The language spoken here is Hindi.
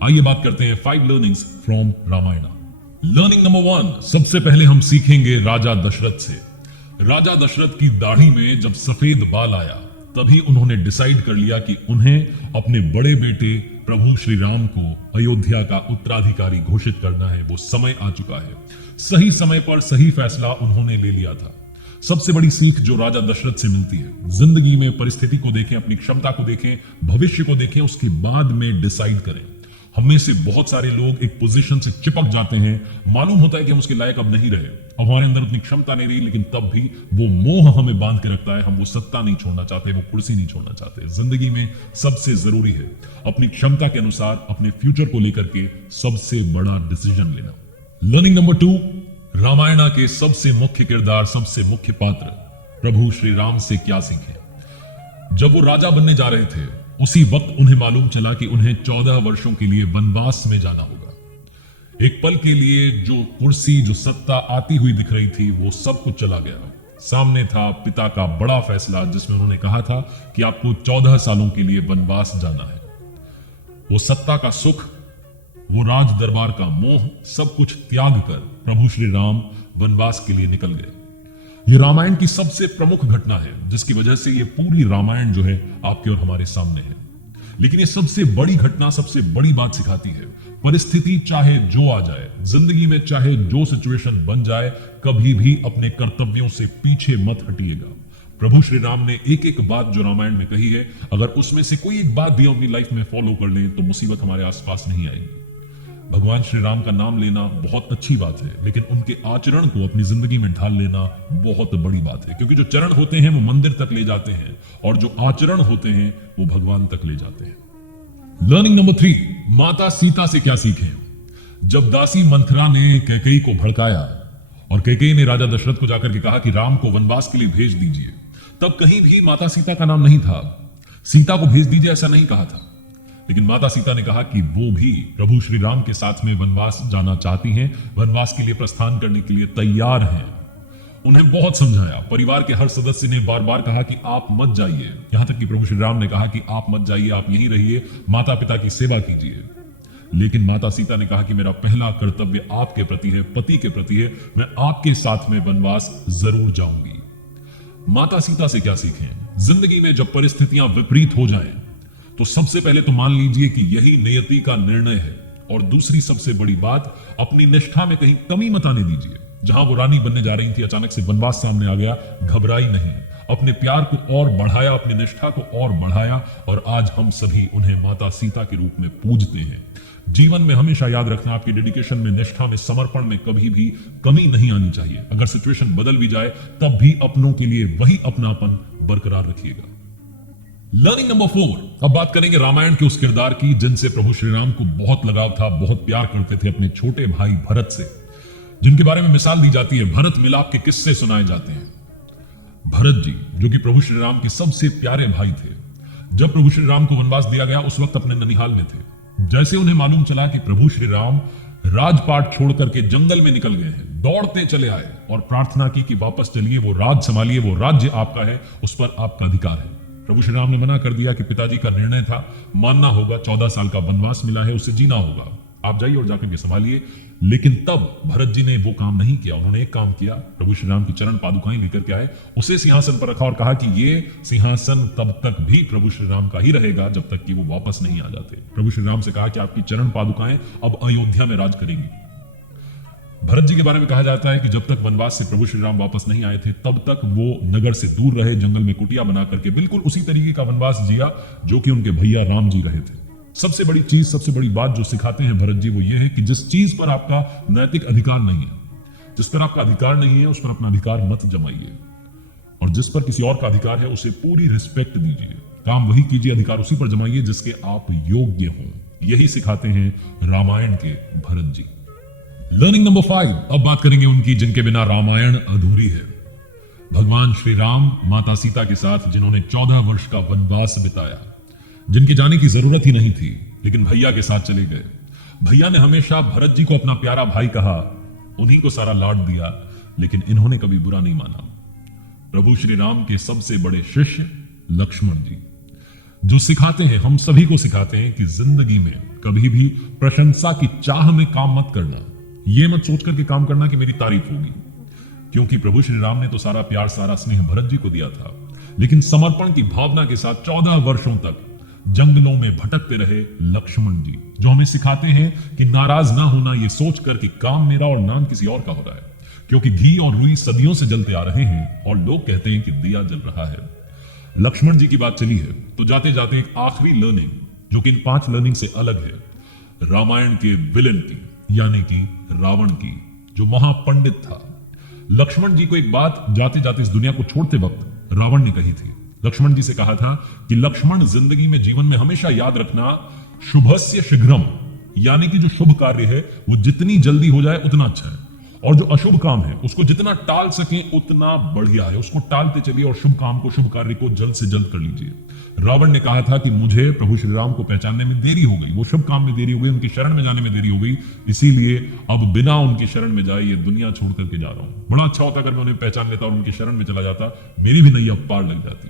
आइए बात करते हैं 5 learnings from Ramayan. Learning number 1, सबसे पहले हम सीखेंगे राजा दशरथ से। राजा दशरथ की दाढ़ी में जब सफेद बाल आया तभी उन्होंने डिसाइड कर लिया कि उन्हें अपने बड़े बेटे प्रभु श्री राम को अयोध्या का उत्तराधिकारी घोषित करना है। वो समय आ चुका है। सही समय पर सही फैसला उन्होंने ले लिया था। सबसे बड़ी सीख जो राजा दशरथ से मिलती है, जिंदगी में परिस्थिति को देखें, अपनी क्षमता को देखें, भविष्य को देखें, उसके बाद में डिसाइड करें। हम में से बहुत सारे लोग एक पोजीशन से चिपक जाते हैं, मालूम होता है कि हम उसके लायक अब नहीं रहे, अब हमारे अंदर उतनी क्षमता नहीं रही, लेकिन तब भी वो मोह हमें बांध के रखता है। हम वो सत्ता नहीं छोड़ना चाहते, वो कुर्सी नहीं छोड़ना चाहते। जिंदगी में सबसे जरूरी है अपनी क्षमता के अनुसार अपने फ्यूचर को लेकर के सबसे बड़ा डिसीजन लेना। लर्निंग नंबर 2, रामायण के सबसे मुख्य किरदार, सबसे मुख्य पात्र प्रभु श्री राम से क्या सीखे। जब वो राजा बनने जा रहे थे उसी वक्त उन्हें मालूम चला कि उन्हें 14 वर्षों के लिए वनवास में जाना होगा। एक पल के लिए जो कुर्सी, जो सत्ता आती हुई दिख रही थी, वो सब कुछ चला गया। सामने था पिता का बड़ा फैसला जिसमें उन्होंने कहा था कि आपको 14 सालों के लिए वनवास जाना है। वो सत्ता का सुख, वो राज दरबार का मोह, सब कुछ त्याग कर प्रभु श्री राम वनवास के लिए निकल गए। ये रामायण की सबसे प्रमुख घटना है जिसकी वजह से ये पूरी रामायण जो है आपके और हमारे सामने है। लेकिन ये सबसे बड़ी घटना सबसे बड़ी बात सिखाती है, परिस्थिति चाहे जो आ जाए, जिंदगी में चाहे जो सिचुएशन बन जाए, कभी भी अपने कर्तव्यों से पीछे मत हटिएगा। प्रभु श्री राम ने एक एक बात जो रामायण में कही है, अगर उसमें से कोई एक बात भी अपनी लाइफ में फॉलो कर लें तो मुसीबत हमारे आसपास नहीं आएगी। भगवान श्री राम का नाम लेना बहुत अच्छी बात है, लेकिन उनके आचरण को अपनी जिंदगी में ढाल लेना बहुत बड़ी बात है, क्योंकि जो चरण होते हैं वो मंदिर तक ले जाते हैं और जो आचरण होते हैं वो भगवान तक ले जाते हैं। लर्निंग नंबर 3, माता सीता से क्या सीखें। जब दासी मंथरा ने कैकेयी को भड़काया और कैकेयी ने राजा दशरथ को जाकर के कहा कि राम को वनवास के लिए भेज दीजिए, तब कहीं भी माता सीता का नाम नहीं था। सीता को भेज दीजिए ऐसा नहीं कहा था, लेकिन माता सीता ने कहा कि वो भी प्रभु श्री राम के साथ में वनवास जाना चाहती हैं, वनवास के लिए प्रस्थान करने के लिए तैयार हैं। उन्हें बहुत समझाया। परिवार के हर सदस्य ने बार बार कहा कि आप मत जाइए, यहां तक कि प्रभु श्री राम ने कहा कि आप मत जाइए, आप यहीं रहिए, माता पिता की सेवा कीजिए। लेकिन माता सीता ने कहा कि मेरा पहला कर्तव्य आपके प्रति है, पति के प्रति है, मैं आपके साथ में वनवास जरूर जाऊंगी। माता सीता से क्या सीखें। जिंदगी में जब परिस्थितियां विपरीत हो जाएं तो सबसे पहले तो मान लीजिए कि यही नियति का निर्णय है, और दूसरी सबसे बड़ी बात, अपनी निष्ठा में कहीं कमी मत आने दीजिए। जहां वो रानी बनने जा रही थी, अचानक से वनवास सामने आ गया, घबराई नहीं, अपने प्यार को और बढ़ाया, अपनी निष्ठा को और बढ़ाया, और आज हम सभी उन्हें माता सीता के रूप में पूजते हैं। जीवन में हमेशा याद रखना, आपकी डेडिकेशन में, निष्ठा में, समर्पण में कभी भी कमी नहीं आनी चाहिए। अगर सिचुएशन बदल भी जाए तब भी अपनों के लिए वही अपनापन बरकरार रखिएगा। लर्निंग नंबर 4, अब बात करेंगे रामायण के उस किरदार की जिनसे प्रभु श्री राम को बहुत लगाव था, बहुत प्यार करते थे, अपने छोटे भाई भरत से, जिनके बारे में मिसाल दी जाती है, भरत मिलाप के किस्से सुनाए जाते हैं। भरत जी जो कि प्रभु श्री राम के सबसे प्यारे भाई थे, जब प्रभु श्री राम को वनवास दिया गया उस वक्त अपने ननिहाल में थे। जैसे उन्हें मालूम चला कि प्रभु श्री राम राजपाट छोड़ करके जंगल में निकल गए हैं, दौड़ते चले आए और प्रार्थना की कि वापस चलिए, वो राज संभालिए, वो राज्य आपका है, उस पर आपका अधिकार है। प्रभु श्री राम ने मना कर दिया कि पिताजी का निर्णय था, मानना होगा, 14 साल का वनवास मिला है, उसे जीना होगा, आप जाइए और जाकर के संभालिए। लेकिन तब भरत जी ने वो काम नहीं किया। उन्होंने एक काम किया, प्रभु श्री राम की चरण पादुकाएं लेकर के आए, उसे सिंहासन पर रखा और कहा कि ये सिंहासन तब तक भी प्रभु श्री राम का ही रहेगा जब तक कि वो वापस नहीं आ जाते। प्रभु श्री राम से कहा कि आपकी चरण पादुकाएं अब अयोध्या में राज करेंगी। भरत जी के बारे में कहा जाता है कि जब तक वनवास से प्रभु श्री राम वापस नहीं आए थे तब तक वो नगर से दूर रहे, जंगल में कुटिया बना करके बिल्कुल उसी तरीके का वनवास जिया जो कि उनके भैया राम जी रहे थे। सबसे बड़ी चीज, सबसे बड़ी बात जो सिखाते हैं भरत जी, वो ये है कि जिस चीज पर आपका नैतिक अधिकार नहीं है, जिस पर आपका अधिकार नहीं है, उस पर अपना अधिकार मत जमाइए, और जिस पर किसी और का अधिकार है उसे पूरी रिस्पेक्ट दीजिए। काम वही कीजिए, अधिकार उसी पर जमाइए जिसके आप योग्य हों। यही सिखाते हैं रामायण के भरत जी। लर्निंग नंबर 5, अब बात करेंगे उनकी जिनके बिना रामायण अधूरी है। भगवान श्री राम माता सीता के साथ जिन्होंने 14 वर्ष का वनवास बिताया, जिनके जाने की जरूरत ही नहीं थी, लेकिन भैया के साथ चले गए। भैया ने हमेशा भरत जी को अपना प्यारा भाई कहा, उन्हीं को सारा लाड दिया, लेकिन इन्होंने कभी बुरा नहीं माना। प्रभु श्री राम के सबसे बड़े शिष्य लक्ष्मण जी, जो सिखाते हैं, हम सभी को सिखाते हैं कि जिंदगी में कभी भी प्रशंसा की चाह में काम मत करना। ये मत सोच करके काम करना कि मेरी तारीफ होगी, क्योंकि प्रभु श्री राम ने तो सारा प्यार सारा स्नेह भरत जी को दिया था, लेकिन समर्पण की भावना के साथ 14 वर्षों तक जंगलों में भटकते रहे लक्ष्मण जी, जो हमें सिखाते हैं कि नाराज ना होना ये सोचकर कि काम मेरा और नाम किसी और का हो रहा है, क्योंकि घी और रुई सदियों से जलते आ रहे हैं और लोग कहते हैं कि दिया जल रहा है। लक्ष्मण जी की बात चली है तो जाते जाते एक आखिरी लर्निंग, जो कि इन 5 लर्निंग से अलग है, रामायण के विलन की, यानी कि रावण की, जो महापंडित था। लक्ष्मण जी को एक बात जाते जाते इस दुनिया को छोड़ते वक्त रावण ने कही थी। लक्ष्मण जी से कहा था कि लक्ष्मण, जिंदगी में जीवन में हमेशा याद रखना, शुभस्य शीघ्रम, यानी कि जो शुभ कार्य है वो जितनी जल्दी हो जाए उतना अच्छा है, और जो अशुभ काम है उसको जितना टाल सकें उतना बढ़िया है। उसको टालते चलिए और शुभ काम को, शुभ कार्य को जल्द से जल्द कर लीजिए। रावण ने कहा था कि मुझे प्रभु श्री राम को पहचानने में देरी हो गई, वो शुभ काम में देरी हो गई, उनकी शरण में जाने में देरी हो गई, इसीलिए अब बिना उनकी शरण में जाए ये दुनिया छोड़ करके जा रहा हूं। बड़ा अच्छा होता अगर मैं उन्हें पहचान लेता और उनकी शरण में चला जाता, मेरी भी नैया पार लग जाती।